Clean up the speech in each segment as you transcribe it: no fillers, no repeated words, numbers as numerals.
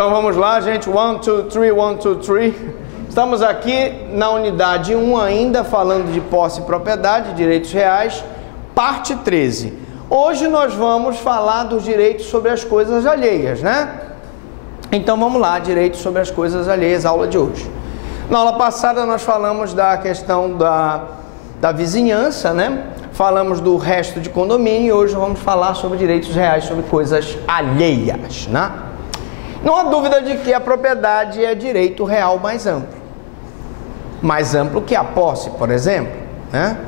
Então vamos lá, gente. 1, 2, 3, 1, 2, 3. Estamos aqui na unidade 1 ainda, falando de posse e propriedade, direitos reais, parte 13. Hoje nós vamos falar dos direitos sobre as coisas alheias, né? Então vamos lá, direitos sobre as coisas alheias, aula de hoje. Na aula passada nós falamos da questão da vizinhança, né? Falamos do resto de condomínio e hoje vamos falar sobre direitos reais, sobre coisas alheias, né? Não há dúvida de que a propriedade é direito real mais amplo que a posse, por exemplo, né?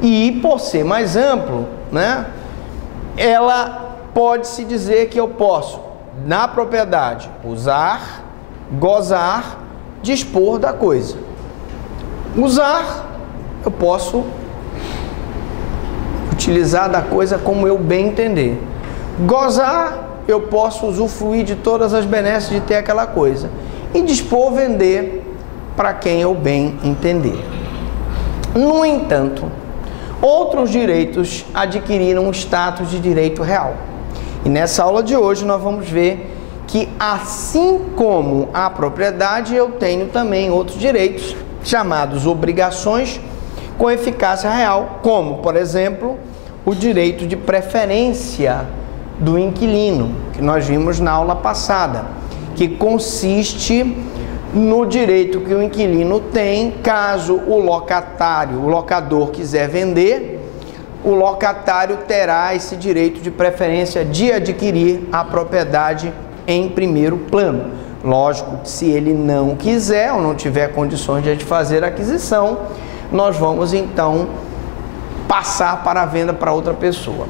E por ser mais amplo, né? Ela pode-se dizer que eu posso, na propriedade, usar, gozar, dispor da coisa. Usar, eu posso utilizar da coisa como eu bem entender. Gozar, eu posso usufruir de todas as benesses de ter aquela coisa. E dispor, vender para quem eu bem entender. No entanto, outros direitos adquiriram o status de direito real. E nessa aula de hoje nós vamos ver que, assim como a propriedade, eu tenho também outros direitos, chamados obrigações, com eficácia real, como, por exemplo, o direito de preferência do inquilino, que nós vimos na aula passada, que consiste no direito que o inquilino tem caso o locador quiser vender, o locatário terá esse direito de preferência de adquirir a propriedade em primeiro plano. Lógico que se ele não quiser ou não tiver condições de fazer a aquisição, nós vamos então passar para a venda para outra pessoa.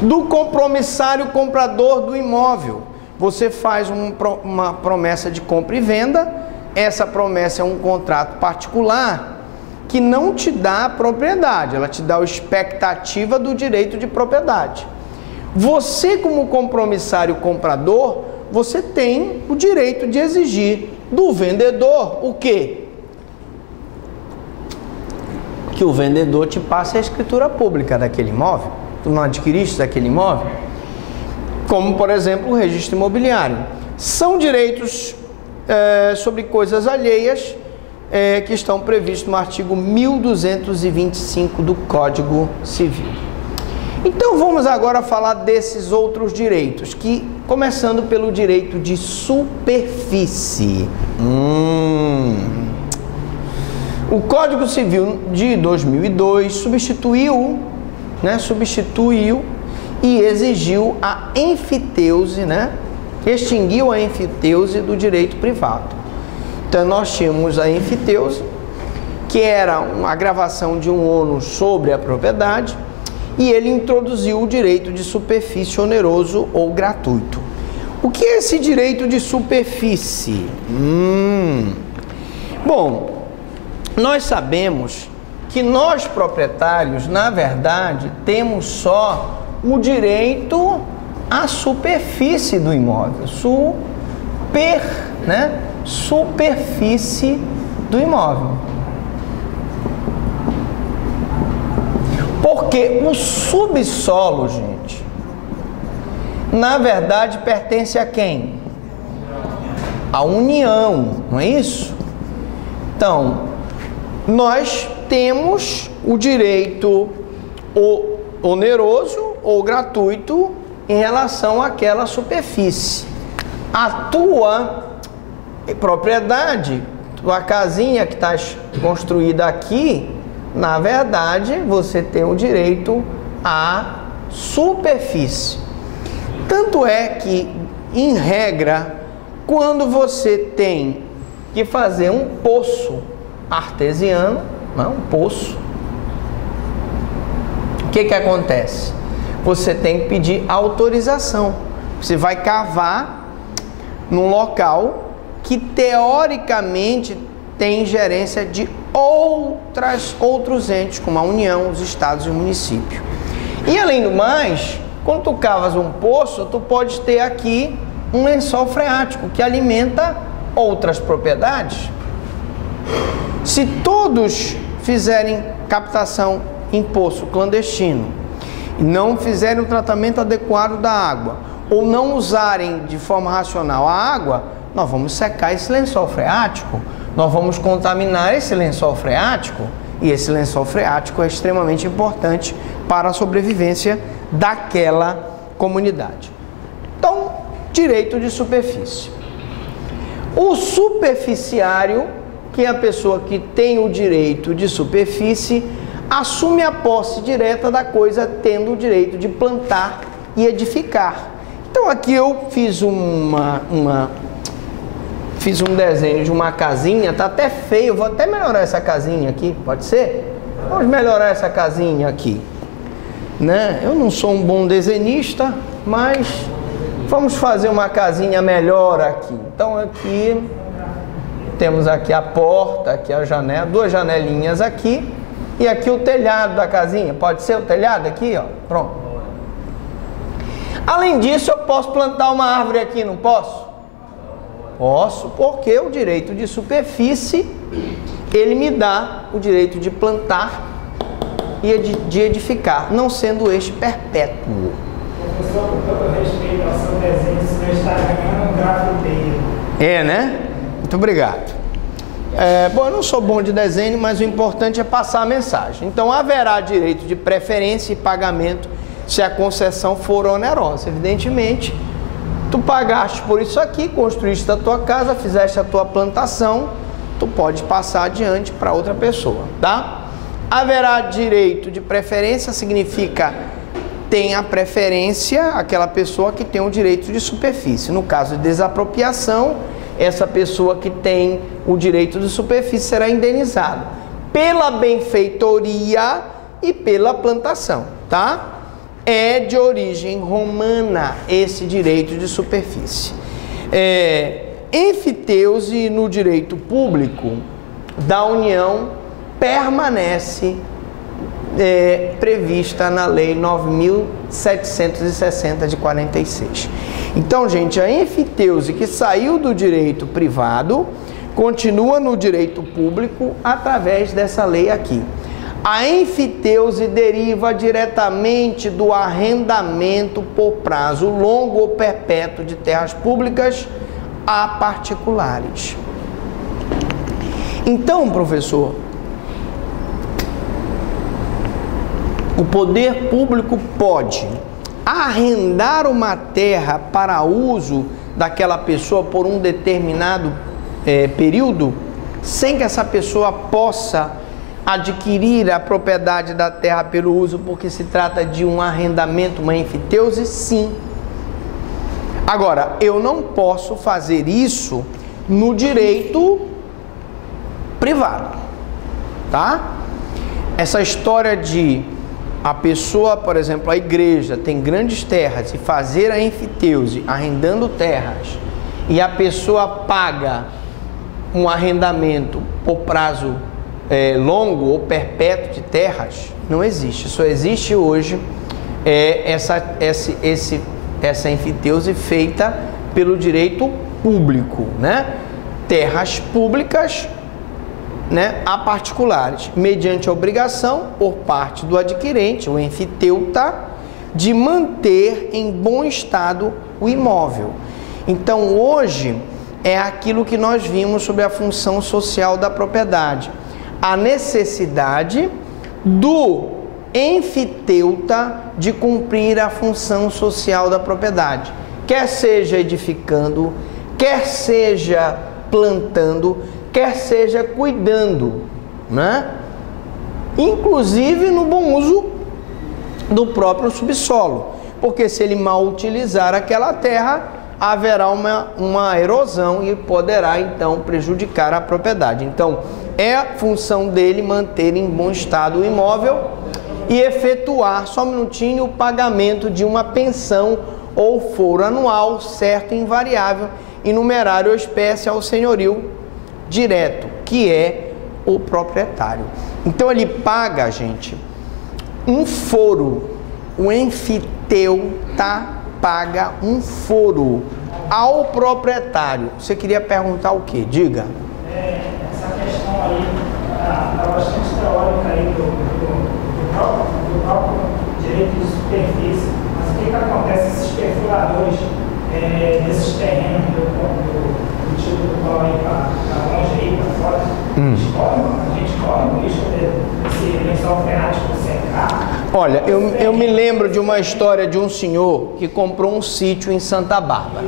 Do compromissário comprador do imóvel, você faz uma promessa de compra e venda. Essa promessa é um contrato particular que não te dá a propriedade, ela te dá a expectativa do direito de propriedade. Você, como compromissário comprador, você tem o direito de exigir do vendedor o quê? Que o vendedor te passe a escritura pública daquele imóvel. Tu não adquiriste daquele imóvel? Como, por exemplo, o registro imobiliário. São direitos sobre coisas alheias que estão previstos no artigo 1225 do Código Civil. Então vamos agora falar desses outros direitos, começando pelo direito de superfície. O Código Civil de 2002 substituiu e exigiu a enfiteuse, extinguiu a enfiteuse do direito privado. Então nós tínhamos a enfiteuse, que era uma gravação de um ônus sobre a propriedade, e ele introduziu o direito de superfície oneroso ou gratuito. O que é esse direito de superfície? Bom, nós sabemos que nós proprietários, na verdade, temos só o direito à superfície do imóvel, superfície do imóvel. Porque o subsolo, gente, na verdade pertence a quem? A União, não é isso? Então, nós temos o direito oneroso ou gratuito em relação àquela superfície. A tua propriedade, tua casinha que está construída aqui, na verdade, você tem o direito à superfície. Tanto é que, em regra, quando você tem que fazer um poço artesiano, um poço, o que acontece? Você tem que pedir autorização. Você vai cavar num local que teoricamente tem gerência de outros entes, como a União, os estados e o município. E além do mais, quando tu cavas um poço, tu pode ter aqui um lençol freático que alimenta outras propriedades. Se todos fizerem captação em poço clandestino e não fizerem o tratamento adequado da água, ou não usarem de forma racional a água, nós vamos secar esse lençol freático, nós vamos contaminar esse lençol freático, e esse lençol freático é extremamente importante para a sobrevivência daquela comunidade. Então, direito de superfície. O superficiário, que é a pessoa que tem o direito de superfície, assume a posse direta da coisa, tendo o direito de plantar e edificar. Então aqui eu fiz um desenho de uma casinha, tá até feio, vou até melhorar essa casinha aqui, pode ser? Vamos melhorar essa casinha aqui, né? Eu não sou um bom desenhista, mas vamos fazer uma casinha melhor aqui. Então aqui temos aqui a porta, aqui a janela, duas janelinhas aqui, e aqui o telhado da casinha, pode ser o telhado aqui, ó, pronto. Além disso, eu posso plantar uma árvore aqui, não posso? Posso, porque o direito de superfície, ele me dá o direito de plantar e de edificar, não sendo este perpétuo. Professor, com todo respeito ao seu desenho, você está ganhando um grafiteiro. É, né? Muito obrigado. Bom, eu não sou bom de desenho, mas o importante é passar a mensagem. Então, haverá direito de preferência e pagamento se a concessão for onerosa. Evidentemente, tu pagaste por isso aqui, construíste a tua casa, fizeste a tua plantação, tu pode passar adiante para outra pessoa, tá? Haverá direito de preferência, significa tem a preferência aquela pessoa que tem o direito de superfície. No caso de desapropriação, essa pessoa que tem o direito de superfície será indenizada pela benfeitoria e pela plantação, tá? É de origem romana esse direito de superfície. Enfiteuse no direito público da União permanece prevista na Lei 9.760 de 46. Então, gente, a enfiteuse que saiu do direito privado continua no direito público através dessa lei aqui. A enfiteuse deriva diretamente do arrendamento por prazo longo ou perpétuo de terras públicas a particulares. Então, professor, o poder público pode arrendar uma terra para uso daquela pessoa por um determinado período, sem que essa pessoa possa adquirir a propriedade da terra pelo uso, porque se trata de um arrendamento, uma enfiteuse, sim. Agora, eu não posso fazer isso no direito privado, tá? Essa história de a pessoa, por exemplo, a igreja tem grandes terras e fazer a enfiteuse arrendando terras e a pessoa paga um arrendamento por prazo longo ou perpétuo de terras, não existe. Só existe hoje essa enfiteuse feita pelo direito público, né? Terras públicas, né, a particulares, mediante a obrigação por parte do adquirente, o enfiteuta, de manter em bom estado o imóvel. Então, hoje, é aquilo que nós vimos sobre a função social da propriedade. A necessidade do enfiteuta de cumprir a função social da propriedade, quer seja edificando, quer seja plantando, quer seja cuidando, né? Inclusive no bom uso do próprio subsolo, porque se ele mal utilizar aquela terra, haverá uma erosão e poderá então prejudicar a propriedade. Então, é a função dele manter em bom estado o imóvel e efetuar, só um minutinho, o pagamento de uma pensão ou foro anual, certo e invariável, em numerário ou espécie ao senhorio direto, que é o proprietário. Então ele paga, gente, um foro. O enfiteuta paga um foro ao proprietário. Você queria perguntar o quê? Diga. Essa questão aí está bastante teórica aí do próprio direito de superfície. Mas o que acontece? Esses perfuradores desses terrenos do tipo do qual aí para longe aí, para fora, a gente corre o risco desse lençol freático secar. Olha, eu me lembro de uma história de um senhor que comprou um sítio em Santa Bárbara.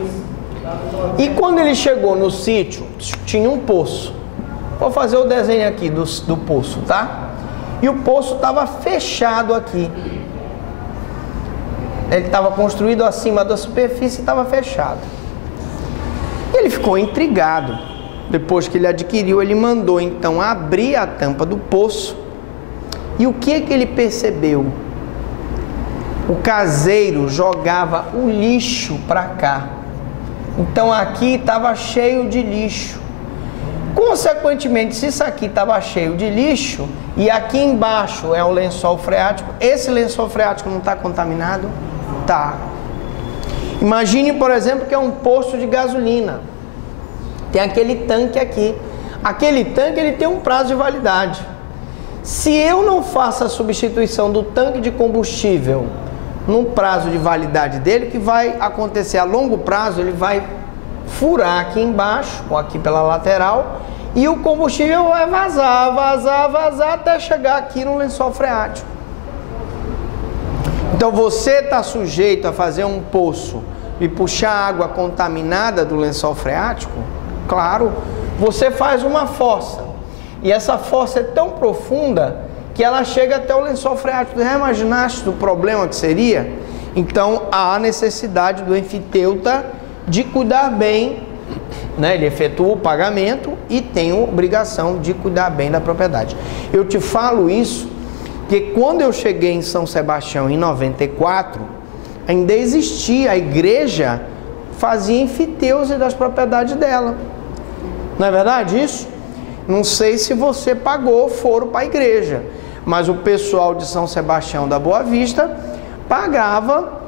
E quando ele chegou no sítio, tinha um poço. Vou fazer o desenho aqui do poço, tá? E o poço estava fechado aqui. Ele estava construído acima da superfície e estava fechado. Ele ficou intrigado. Depois que ele adquiriu, ele mandou então abrir a tampa do poço. E o que é que ele percebeu? O caseiro jogava o lixo para cá. Então aqui estava cheio de lixo. Consequentemente, se isso aqui estava cheio de lixo e aqui embaixo é o lençol freático, esse lençol freático não está contaminado? Tá. Imagine, por exemplo, que é um posto de gasolina. Tem aquele tanque aqui. Aquele tanque ele tem um prazo de validade. Se eu não faço a substituição do tanque de combustível no prazo de validade dele, o que vai acontecer a longo prazo, ele vai furar aqui embaixo, ou aqui pela lateral, e o combustível vai vazar até chegar aqui no lençol freático. Então você está sujeito a fazer um poço e puxar água contaminada do lençol freático? Claro, você faz uma fossa, e essa fossa é tão profunda que ela chega até o lençol freático. Já imaginaste o problema que seria? Então há necessidade do enfiteuta de cuidar bem, né? Ele efetua o pagamento e tem a obrigação de cuidar bem da propriedade. Eu te falo isso porque quando eu cheguei em São Sebastião em 94, ainda existia, a igreja fazia enfiteuse das propriedades dela. Não é verdade isso? Não sei se você pagou foro para a igreja, mas o pessoal de São Sebastião da Boa Vista pagava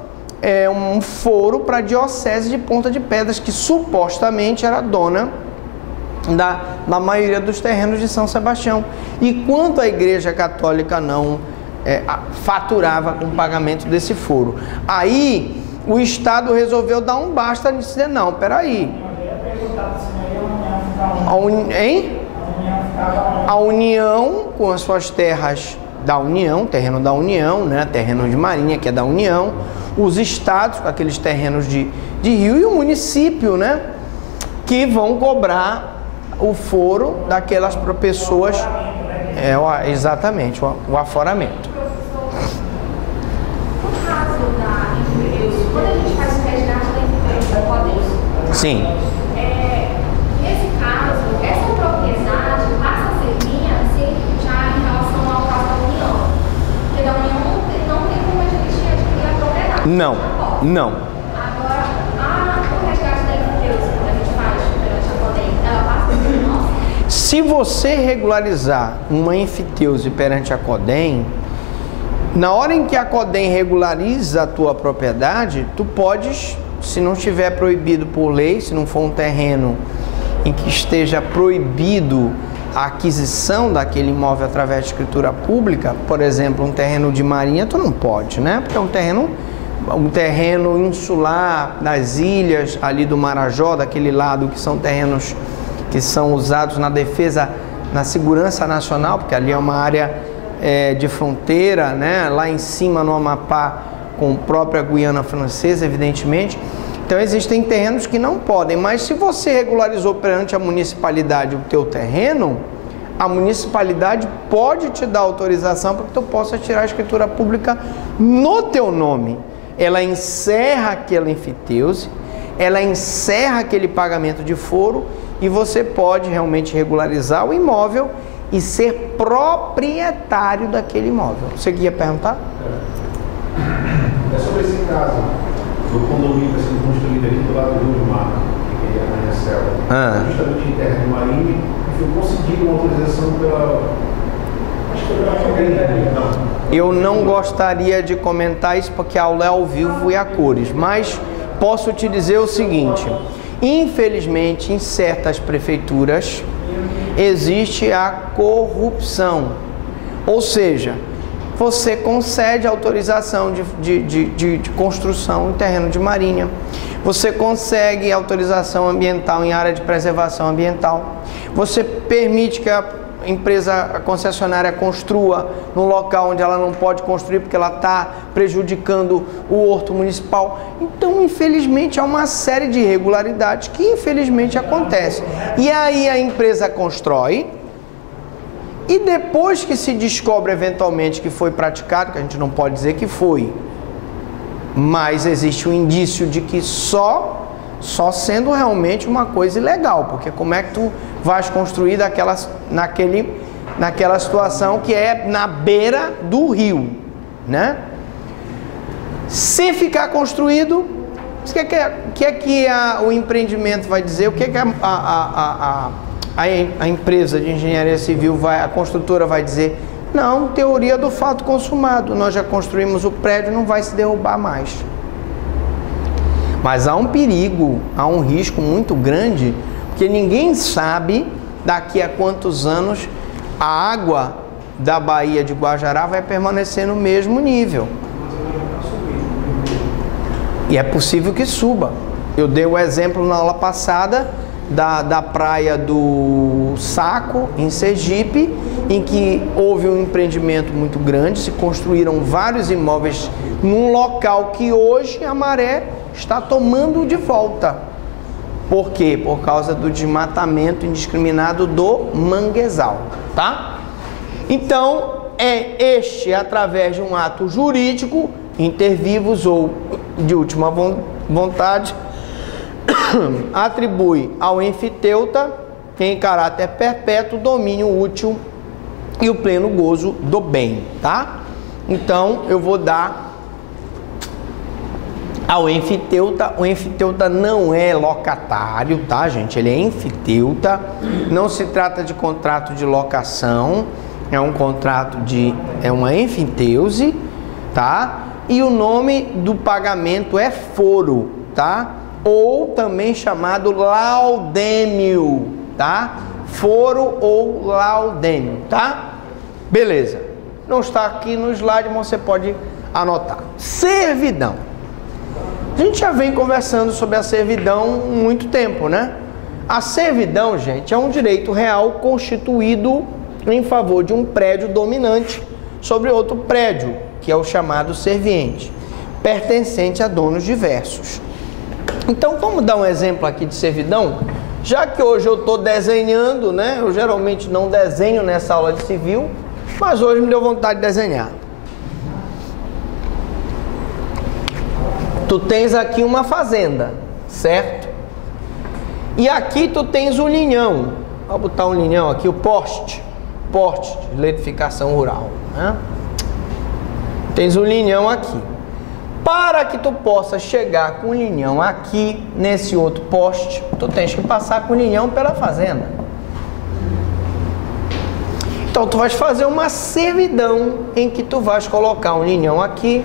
um foro para a diocese de Ponta de Pedras, que supostamente era dona da maioria dos terrenos de São Sebastião. E quanto a igreja católica não faturava com o pagamento desse foro. Aí o Estado resolveu dar um basta e dizer, não, peraí. A União, com as suas terras da União, terreno da União, né, terreno de Marinha, que é da União, os estados, com aqueles terrenos de rio, e o município, né, que vão cobrar o foro daquelas pessoas, exatamente, o aforamento. No caso da enfiteuse, quando a gente faz o resgate da enfiteuse da Codeus, Sim. Nesse caso, essa propriedade passa a ser minha já em relação ao caso da União. Porque da União não tem como a gente adquirir a propriedade. Não. Agora, o resgate da enfiteuse, quando a gente faz perante a Codem, ela passa a ser nossa? Se você regularizar uma enfiteuse perante a Codem, na hora em que a Codem regulariza a tua propriedade, tu podes, se não estiver proibido por lei, se não for um terreno em que esteja proibido a aquisição daquele imóvel através de escritura pública, por exemplo, um terreno de marinha, tu não pode, né? Porque é um terreno insular das ilhas ali do Marajó, daquele lado, que são terrenos que são usados na defesa, na segurança nacional, porque ali é uma área de fronteira, né? Lá em cima no Amapá, com a própria Guiana Francesa, evidentemente. Então existem terrenos que não podem, mas se você regularizou perante a municipalidade o teu terreno, a municipalidade pode te dar autorização para que tu possa tirar a escritura pública no teu nome. Ela encerra aquela enfiteuse, ela encerra aquele pagamento de foro e você pode realmente regularizar o imóvel e ser proprietário daquele imóvel. Você queria perguntar? É sobre esse caso do condomínio que está sendo construído ali do lado do Rio do Mar, que é a Arranha-Céu, justamente em terra de Marinha, e foi conseguido uma autorização pela... Acho que foi pela Codeem, não. Eu não gostaria de comentar isso porque a aula é ao vivo e a cores, mas posso te dizer o seguinte: infelizmente, em certas prefeituras existe a corrupção, ou seja, você concede autorização de construção em terreno de marinha, Você consegue autorização ambiental em área de preservação ambiental. Você permite que a empresa concessionária construa no local onde ela não pode construir porque ela está prejudicando o horto municipal. Então, infelizmente, há uma série de irregularidades que, infelizmente, acontecem. E aí a empresa constrói e depois que se descobre eventualmente que foi praticado, que a gente não pode dizer que foi, mas existe um indício de que só sendo realmente uma coisa ilegal, porque como é que tu vais construir naquela situação que é na beira do rio, né? Se ficar construído, o que é que o empreendimento vai dizer? O que é que a empresa de engenharia civil, a construtora vai dizer? Não, teoria do fato consumado, nós já construímos o prédio, não vai se derrubar mais. Mas há um perigo, há um risco muito grande, porque ninguém sabe daqui a quantos anos a água da Baía de Guajará vai permanecer no mesmo nível. E é possível que suba. Eu dei o exemplo na aula passada da praia do Saco, em Sergipe, em que houve um empreendimento muito grande, se construíram vários imóveis num local que hoje a maré está tomando de volta. Por quê? Por causa do desmatamento indiscriminado do manguezal, tá? Então, através de um ato jurídico, inter vivos ou de última vontade, atribui ao enfiteuta, em caráter perpétuo, domínio útil e o pleno gozo do bem, tá? Então, eu vou dar ao enfiteuta. O enfiteuta não é locatário, tá, gente? Ele é enfiteuta, não se trata de contrato de locação, é um contrato é uma enfiteuse, tá? E o nome do pagamento é foro, tá? Ou também chamado laudêmio, tá? Foro ou laudêmio, tá? Beleza. Não está aqui no slide, mas você pode anotar. Servidão. A gente já vem conversando sobre a servidão há muito tempo, né? A servidão, gente, é um direito real constituído em favor de um prédio dominante sobre outro prédio, que é o chamado serviente, pertencente a donos diversos. Então, vamos dar um exemplo aqui de servidão? Já que hoje eu estou desenhando, né? Eu geralmente não desenho nessa aula de civil, mas hoje me deu vontade de desenhar. Tu tens aqui uma fazenda, certo? E aqui tu tens um linhão. Vou botar um linhão aqui, o poste de eletrificação rural, né? Tens um linhão aqui. Para que tu possa chegar com o linhão aqui, nesse outro poste, tu tens que passar com o linhão pela fazenda. Então, tu vais fazer uma servidão em que tu vais colocar um linhão aqui,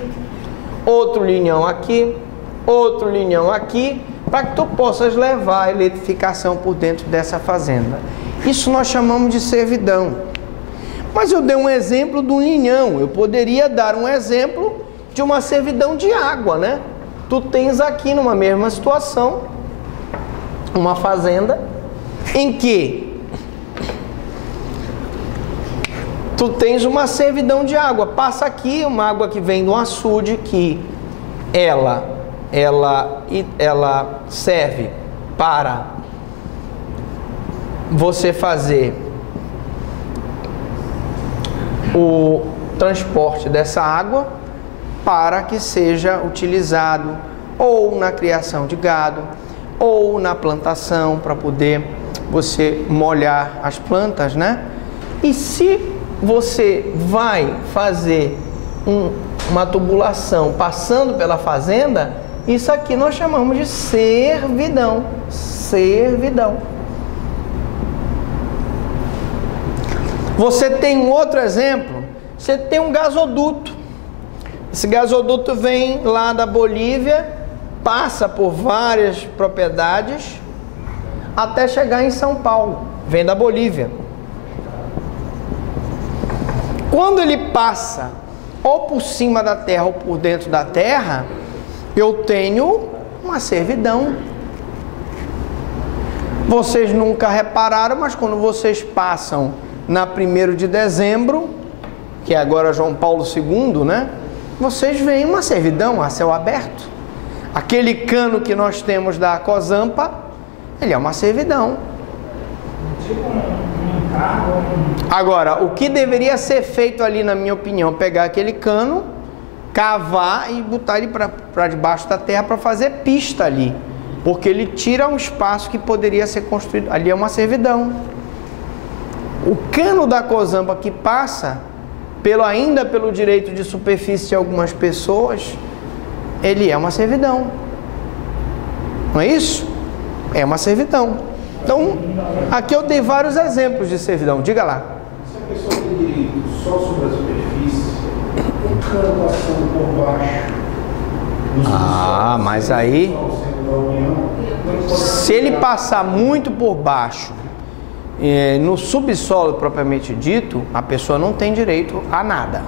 outro linhão aqui, outro linhão aqui, para que tu possas levar a eletrificação por dentro dessa fazenda. Isso nós chamamos de servidão. Mas eu dei um exemplo de um linhão, eu poderia dar um exemplo de uma servidão de água, né? Tu tens aqui numa mesma situação uma fazenda em que tu tens uma servidão de água. Passa aqui uma água que vem do açude, que ela serve para você fazer o transporte dessa água para que seja utilizado ou na criação de gado ou na plantação para poder você molhar as plantas, né? E se você vai fazer uma tubulação passando pela fazenda, isso aqui nós chamamos de servidão. Servidão. Você tem um outro exemplo, você tem um gasoduto. Esse gasoduto vem lá da Bolívia, passa por várias propriedades, até chegar em São Paulo, vem da Bolívia. Quando ele passa ou por cima da terra ou por dentro da terra, eu tenho uma servidão. Vocês nunca repararam, mas quando vocês passam na 1º de dezembro, que é agora João Paulo II, né? Vocês veem uma servidão a céu aberto. Aquele cano que nós temos da Cozampa, ele é uma servidão. Agora, o que deveria ser feito ali, na minha opinião, pegar aquele cano, cavar e botar ele para debaixo da terra para fazer pista ali. Porque ele tira um espaço que poderia ser construído. Ali é uma servidão. O cano da Cozampa que passa, ainda pelo direito de superfície de algumas pessoas, ele é uma servidão. Não é isso? É uma servidão. Então, aqui eu dei vários exemplos de servidão. Diga lá. Se a pessoa tem direito só sobre a superfície, o cano passando por baixo... mas aí... Se ele passar muito por baixo, no subsolo propriamente dito, a pessoa não tem direito a nada.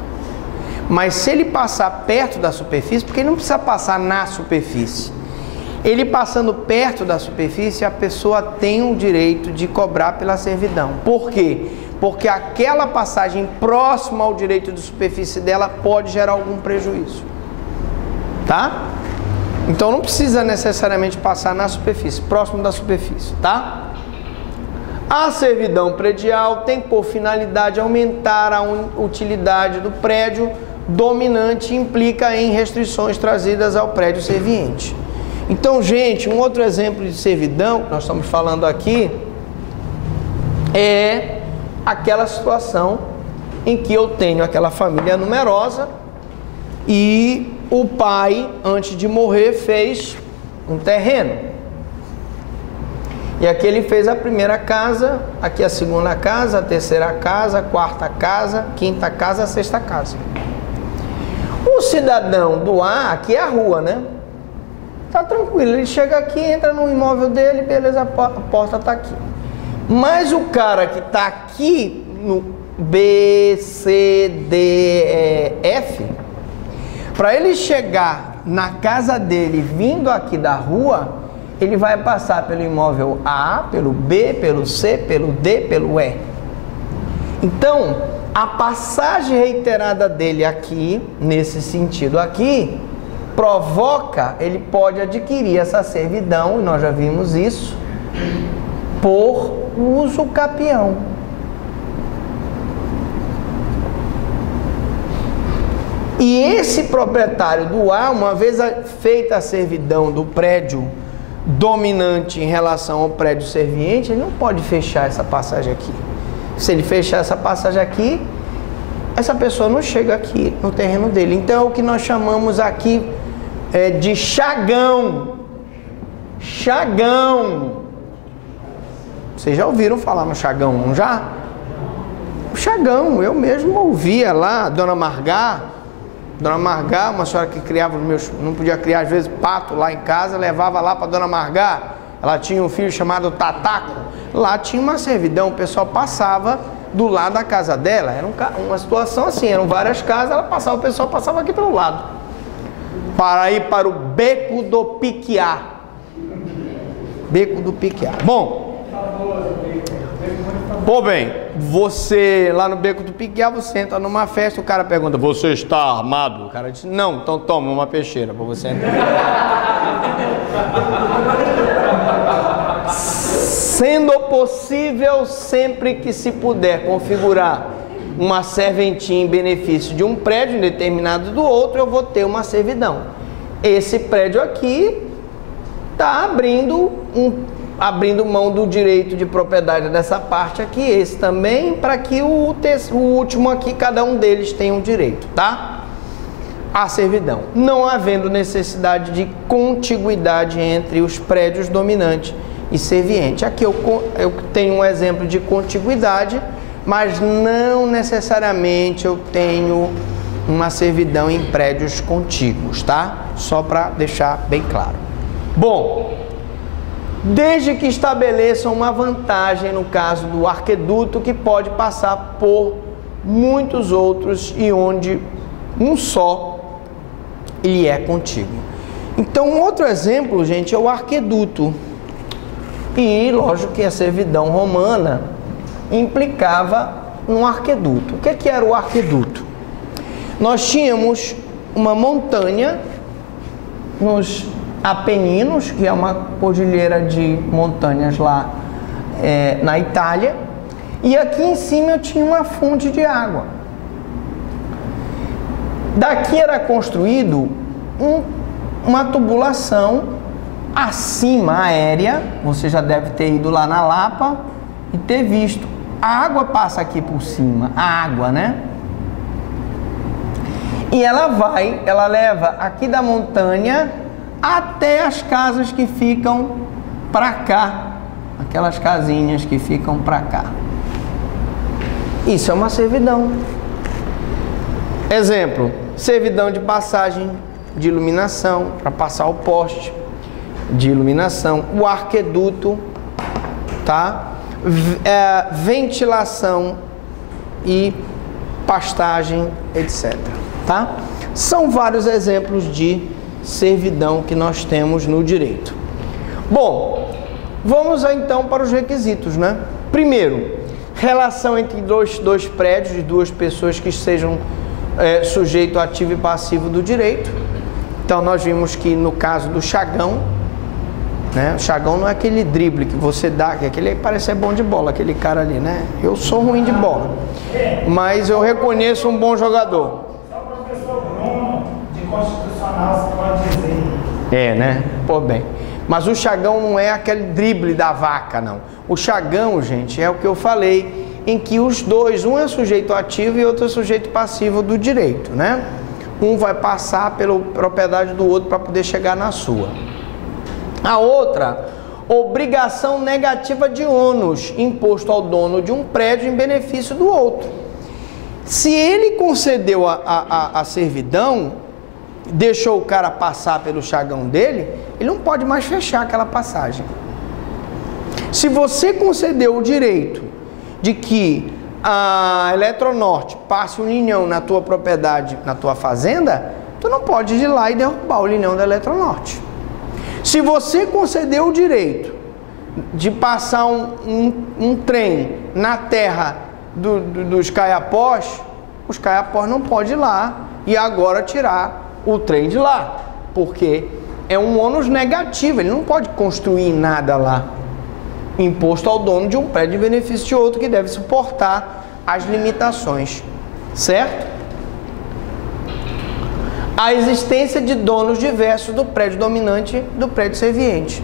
Mas se ele passar perto da superfície, porque ele não precisa passar na superfície, ele passando perto da superfície, a pessoa tem o direito de cobrar pela servidão. Por quê? Porque aquela passagem próxima ao direito de superfície dela pode gerar algum prejuízo. Tá? Então não precisa necessariamente passar na superfície, próximo da superfície, tá? A servidão predial tem por finalidade aumentar a utilidade do prédio dominante e implica em restrições trazidas ao prédio serviente. Então, gente, um outro exemplo de servidão que nós estamos falando aqui é aquela situação em que eu tenho aquela família numerosa e o pai, antes de morrer, fez um terreno. E aqui ele fez a primeira casa, aqui a segunda casa, a terceira casa, a quarta casa, quinta casa, a sexta casa. O cidadão do A, aqui é a rua, né? Tá tranquilo, ele chega aqui, entra no imóvel dele, beleza, a porta tá aqui. Mas o cara que tá aqui no B, C, D, E, F, para ele chegar na casa dele vindo aqui da rua, ele vai passar pelo imóvel A, pelo B, pelo C, pelo D, pelo E. Então, a passagem reiterada dele aqui, nesse sentido aqui, provoca, ele pode adquirir essa servidão, e nós já vimos isso, por uso capião. E esse proprietário do A, uma vez feita a servidão do prédio dominante em relação ao prédio serviente, ele não pode fechar essa passagem aqui. Se ele fechar essa passagem aqui, essa pessoa não chega aqui no terreno dele. Então é o que nós chamamos aqui de chagão. Chagão. Vocês já ouviram falar no chagão, não já? O chagão, eu mesmo ouvia lá, Dona Margar, uma senhora que criava não podia criar às vezes pato lá em casa, levava lá para Dona Margar. Ela tinha um filho chamado Tataco. Lá tinha uma servidão, o pessoal passava do lado da casa dela. Era uma situação assim, eram várias casas, o pessoal passava aqui pelo lado. Para ir para o Beco do Piquiá. Beco do Piquiá. Bom, bem, você lá no Beco do Piquiá, você entra numa festa, o cara pergunta, você está armado? O cara diz, não, então toma uma peixeira para você entrar. Sendo possível, sempre que se puder configurar uma serventia em benefício de um prédio indeterminado do outro, eu vou ter uma servidão. Esse prédio aqui está abrindo mão do direito de propriedade dessa parte aqui, esse também, para que o último aqui, cada um deles tenha um direito, tá? A servidão. Não havendo necessidade de contiguidade entre os prédios dominante e serviente. Aqui eu tenho um exemplo de contiguidade, mas não necessariamente eu tenho uma servidão em prédios contíguos, tá? Só para deixar bem claro. Bom, desde que estabeleçam uma vantagem no caso do arqueduto que pode passar por muitos outros e onde um só ele é contíguo. Então, um outro exemplo, gente, é o arqueduto. E, lógico que a servidão romana implicava num arqueduto. O que era o arqueduto? Nós tínhamos uma montanha nos Apeninos, que é uma cordilheira de montanhas lá na Itália, e aqui em cima eu tinha uma fonte de água. Daqui era construído uma tubulação acima, aérea. Você já deve ter ido lá na Lapa e ter visto. A água passa aqui por cima, a água, né? E ela leva aqui da montanha até as casas que ficam para cá. Aquelas casinhas que ficam para cá. Isso é uma servidão. Exemplo, servidão de passagem de iluminação, para passar o poste de iluminação, o arqueduto, tá? Ventilação e pastagem, etc. Tá? São vários exemplos de servidão que nós temos no direito. Bom, vamos então para os requisitos, né? Primeiro, relação entre dois prédios de duas pessoas que sejam sujeito ativo e passivo do direito. Então nós vimos que no caso do chagão, né? O chagão não é aquele drible que você dá, que aquele parece ser bom de bola, aquele cara ali, né? Eu sou ruim de bola, mas eu reconheço um bom jogador. Só o professor Bruno, de constitucional, você pode dizer. Né? Pô, bem. Mas o chagão não é aquele drible da vaca, não. O chagão, gente, é o que eu falei, em que os dois, um é sujeito ativo e outro é sujeito passivo do direito, né? Um vai passar pela propriedade do outro para poder chegar na sua. A outra, obrigação negativa de ônus imposto ao dono de um prédio em benefício do outro. Se ele concedeu a servidão, deixou o cara passar pelo chagão dele, ele não pode mais fechar aquela passagem. Se você concedeu o direito de que a Eletronorte passe um linhão na tua propriedade, na tua fazenda, tu não pode ir lá e derrubar o linhão da Eletronorte. Se você concedeu o direito de passar um trem na terra dos caiapós, os caiapós não podem ir lá e agora tirar o trem de lá, porque é um ônus negativo, ele não pode construir nada lá, imposto ao dono de um prédio em benefício de outro que deve suportar as limitações, certo? A existência de donos diversos do prédio dominante e do prédio serviente.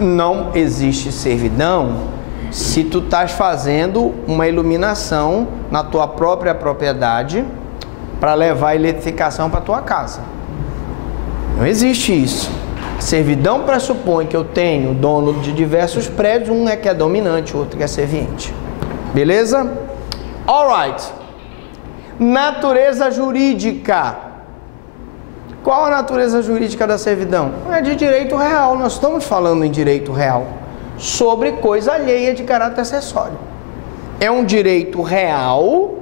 Não existe servidão se tu estás fazendo uma iluminação na tua própria propriedade para levar a eletrificação para tua casa. Não existe isso. A servidão pressupõe que eu tenho dono de diversos prédios, um é que é dominante, outro que é serviente. Beleza? Alright. Natureza jurídica. Qual a natureza jurídica da servidão? É de direito real, nós estamos falando em direito real, sobre coisa alheia de caráter acessório. É um direito real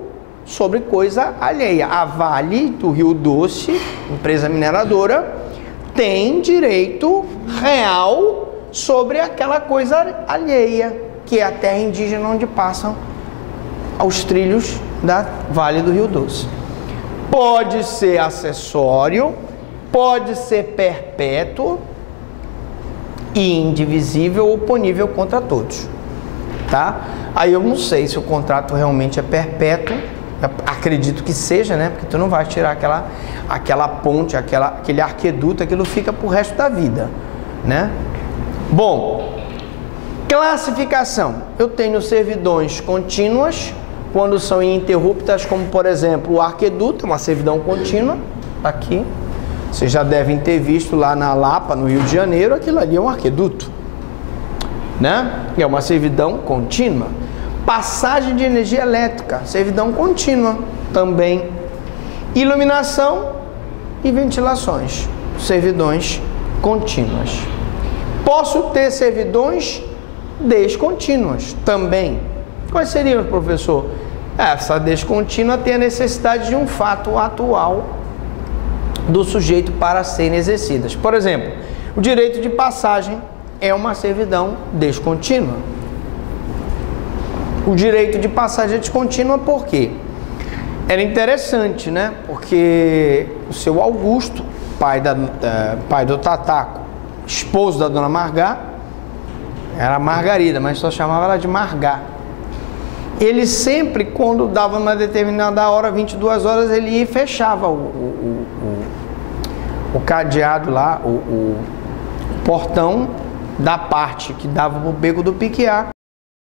sobre coisa alheia. A Vale do Rio Doce, empresa mineradora, tem direito real sobre aquela coisa alheia, que é a terra indígena onde passam os trilhos da Vale do Rio Doce. Pode ser acessório, pode ser perpétuo e indivisível ou ponível contra todos, tá? Aí eu não sei se o contrato realmente é perpétuo, acredito que seja, né? Porque tu não vai tirar aquela ponte, aquele arqueduto, aquilo fica pro resto da vida, né? Bom, classificação. Eu tenho servidões contínuas, quando são ininterruptas, como por exemplo o arqueduto, uma servidão contínua, aqui. Vocês já devem ter visto lá na Lapa, no Rio de Janeiro, aquilo ali é um arqueduto, né? É uma servidão contínua. Passagem de energia elétrica, servidão contínua também. Iluminação e ventilações, servidões contínuas. Posso ter servidões descontínuas também. Quais seriam, professor? Essa descontínua tem a necessidade de um fato atual do sujeito para serem exercidas. Por exemplo, o direito de passagem é uma servidão descontínua. O direito de passagem é descontínua por quê? Era interessante, né? Porque o seu Augusto, pai do Tataco, esposo da dona Margá, era Margarida, mas só chamava ela de Margá. Ele sempre, quando dava uma determinada hora, 22 horas, ele ia e fechava o cadeado lá, o portão da parte que dava para o Beco do Piquiá,